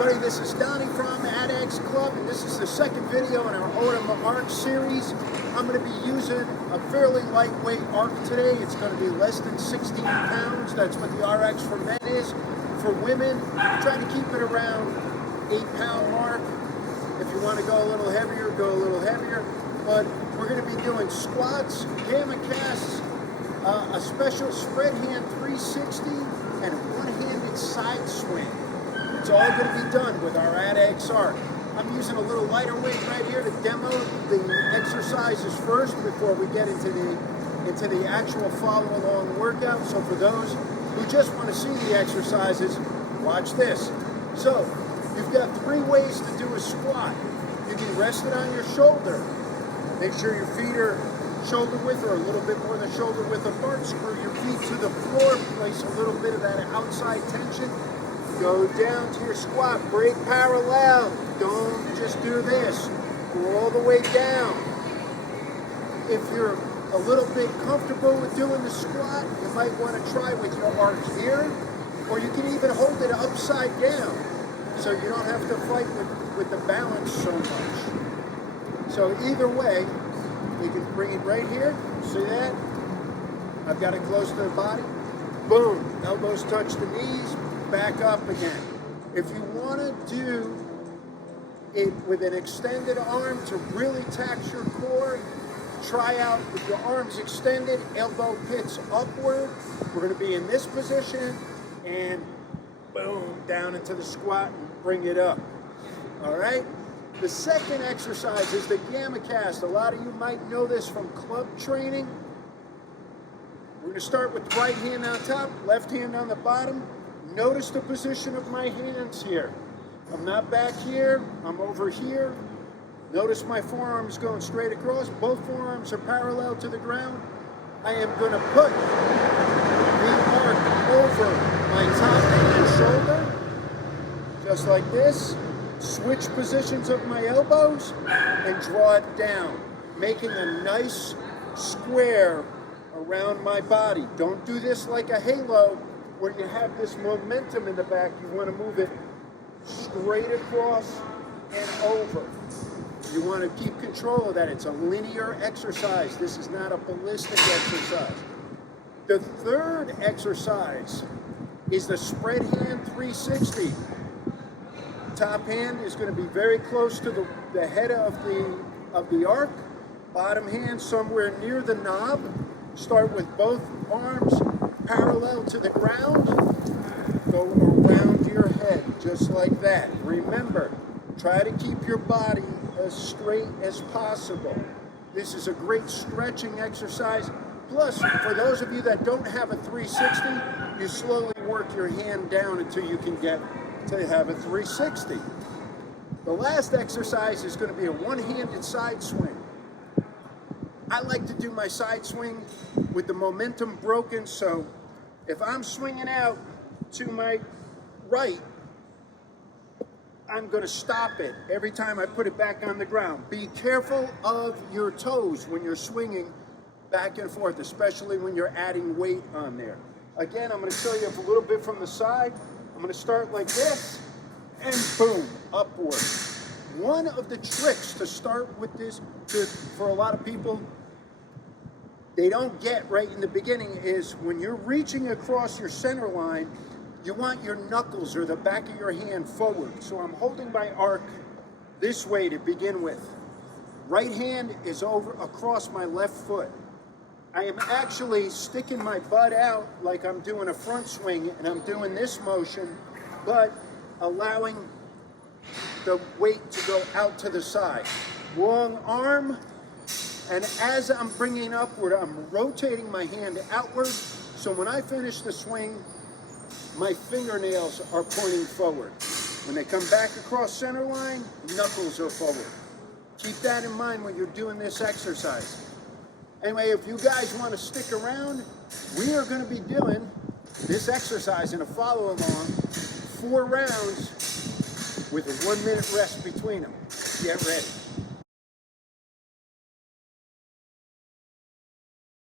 everybody, this is Donnie from Adex Club, and this is the second video in our Autumn Arc series. I'm going to be using a fairly lightweight arc today. It's going to be less than 16 pounds. That's what the RX for men is. For women, try to keep it around 8-pound mark. If you want to go a little heavier, go a little heavier. But we're going to be doing squats, gamma casts, a special spread hand 360, and a one-handed side swing. It's all going to be done with our Adex arc. I'm using a little lighter weight right here to demo the exercises first before we get into the actual follow-along workout. So for those who just want to see the exercises, watch this. So you've got 3 ways to do a squat. You can rest it on your shoulder. Make sure your feet are shoulder width or a little bit more than shoulder width apart. Screw your feet to the floor. Place a little bit of that outside tension. Go down to your squat. Break parallel. Don't just do this. Go all the way down. If you're a little bit comfortable with doing the squat, you might want to try with your arc here, or you can even hold it upside down so you don't have to fight with the balance so much. So either way, you can bring it right here. See that? I've got it close to the body. Boom. Elbows touch the knees. Back up again. If you want to do it with an extended arm to really tax your core, try out with your arms extended, elbow pits upward. We're going to be in this position and boom, down into the squat and bring it up. All right? The second exercise is the gamma cast. A lot of you might know this from club training. We're going to start with right hand on top, left hand on the bottom. Notice the position of my hands here. I'm not back here, I'm over here. Notice my forearms going straight across. Both forearms are parallel to the ground. I am going to put the arc over my top and shoulder, just like this. Switch positions of my elbows and draw it down, making a nice square around my body. Don't do this like a halo where you have this momentum in the back. You want to move it straight across and over. You want to keep control of that. It's a linear exercise. This is not a ballistic exercise. The third exercise is the spread hand 360. Top hand is going to be very close to the head of the arc. Bottom hand somewhere near the knob. Start with both arms parallel to the ground. Go around your head just like that. Remember, try to keep your body as straight as possible. This is a great stretching exercise. Plus, for those of you that don't have a 360, you slowly work your hand down until you can get to have a 360. The last exercise is going to be a one-handed side swing. I like to do my side swing with the momentum broken, so if I'm swinging out to my right, I'm going to stop it every time I put it back on the ground. Be careful of your toes when you're swinging back and forth, especially when you're adding weight on there. Again, I'm going to show you a little bit from the side. I'm going to start like this, and boom, upward. One of the tricks to start with this, for a lot of people, they don't get right in the beginning, is when you're reaching across your center line, you want your knuckles or the back of your hand forward. So I'm holding my arc this way to begin with. Right hand is over across my left foot. I am actually sticking my butt out like I'm doing a front swing, and I'm doing this motion, but allowing the weight to go out to the side. Long arm, and as I'm bringing upward, I'm rotating my hand outward, so when I finish the swing, my fingernails are pointing forward. When they come back across center line, knuckles are forward. Keep that in mind when you're doing this exercise. Anyway, if you guys want to stick around, we are going to be doing this exercise in a follow-along, 4 rounds with a 1-minute rest between them. Get ready.